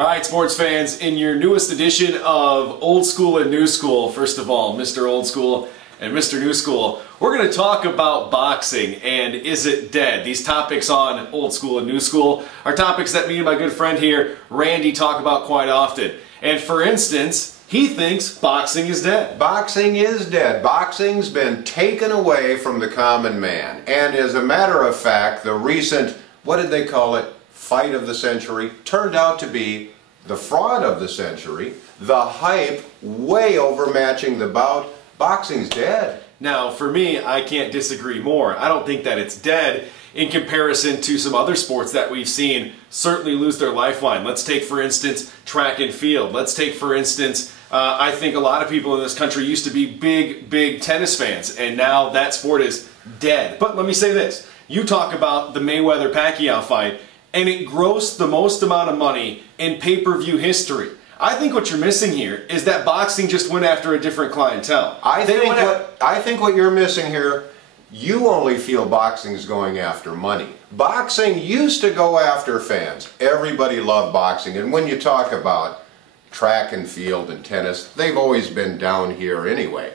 All right, sports fans, in your newest edition of Old School and New School, first of all, Mr. Old School and Mr. New School, we're going to talk about boxing and is it dead? These topics on Old School and New School are topics that me and my good friend here, Randy, talk about quite often. And for instance, he thinks boxing is dead. Boxing is dead. Boxing's been taken away from the common man. And as a matter of fact, the recent, what did they call it, fight of the century, turned out to be the fraud of the century, the hype way overmatching the bout. Boxing's dead. Now, for me, I can't disagree more. I don't think that it's dead in comparison to some other sports that we've seen certainly lose their lifeline. Let's take, for instance, track and field. Let's take, for instance, I think a lot of people in this country used to be big tennis fans, and now that sport is dead. But let me say this. You talk about the Mayweather-Pacquiao fight, and it grossed the most amount of money in pay-per-view history. I think what you're missing here is that boxing just went after a different clientele. I think what you're missing here, you only feel boxing's going after money. Boxing used to go after fans. Everybody loved boxing, and when you talk about track and field and tennis, they've always been down here anyway.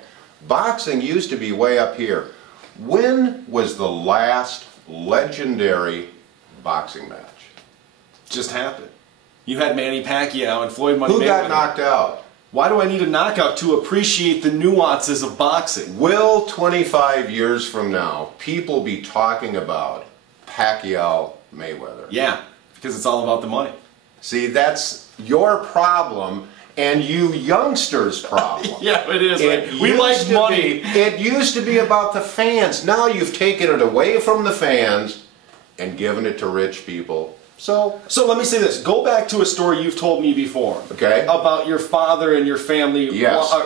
Boxing used to be way up here. When was the last legendary boxing match? Just happened. You had Manny Pacquiao and Floyd Money Mayweather. Who got knocked out? Why do I need a knockout to appreciate the nuances of boxing? Will 25 years from now people be talking about Pacquiao-Mayweather? Yeah, because it's all about the money. See, that's your problem and you youngsters' problem. Yeah, it is. We like money. It used to be about the fans. Now you've taken it away from the fans and given it to rich people. So let me say this. Go back to a story you've told me before. Okay. About your father and your family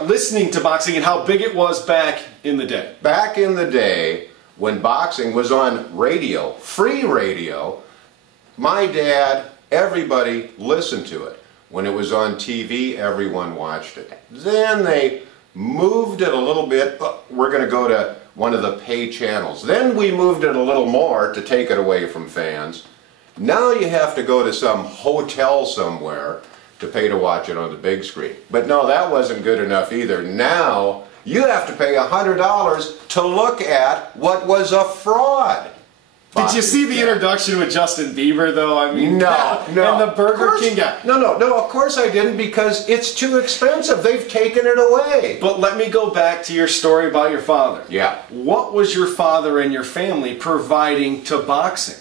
listening to boxing and how big it was back in the day. Back in the day when boxing was on radio, free radio, my dad, everybody listened to it. When it was on TV, everyone watched it. Then they moved it a little bit. We're going to go to one of the pay channels. Then we moved it a little more to take it away from fans. Now you have to go to some hotel somewhere to pay to watch it on the big screen. But no, that wasn't good enough either. Now you have to pay $100 to look at what was a fraud. Did you see the introduction with Justin Bieber, though? I mean, no. And the Burger King guy. No, of course I didn't, because it's too expensive. They've taken it away. But let me go back to your story about your father. Yeah. What was your father and your family providing to boxing?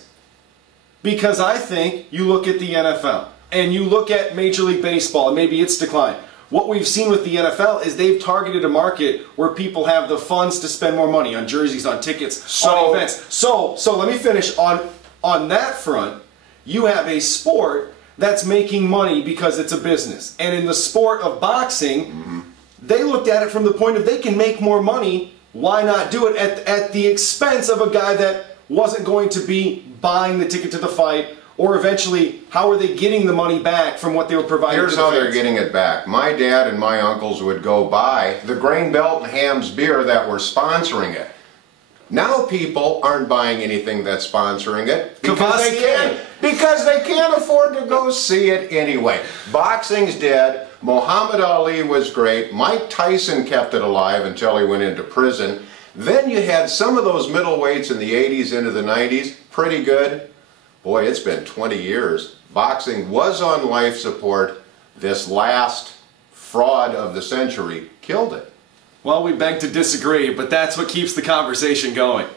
Because I think you look at the NFL and you look at Major League Baseball and maybe its decline. What we've seen with the NFL is they've targeted a market where people have the funds to spend more money on jerseys, on tickets, on events. So let me finish. On that front, you have a sport that's making money because it's a business. And in the sport of boxing, they looked at it from the point of they can make more money. Why not do it at the expense of a guy that wasn't going to be buying the ticket to the fight, or eventually, how are they getting the money back from what they were providing? Here's how they're getting it back. My dad and my uncles would go buy the Grain Belt and Hams beer that were sponsoring it. Now people aren't buying anything that's sponsoring it because they can't afford to go see it anyway. Boxing's dead. Muhammad Ali was great. Mike Tyson kept it alive until he went into prison. Then you had some of those middleweights in the 80s into the 90s, pretty good. Boy, it's been 20 years. Boxing was on life support. This last fraud of the century killed it. Well, we beg to disagree, but that's what keeps the conversation going.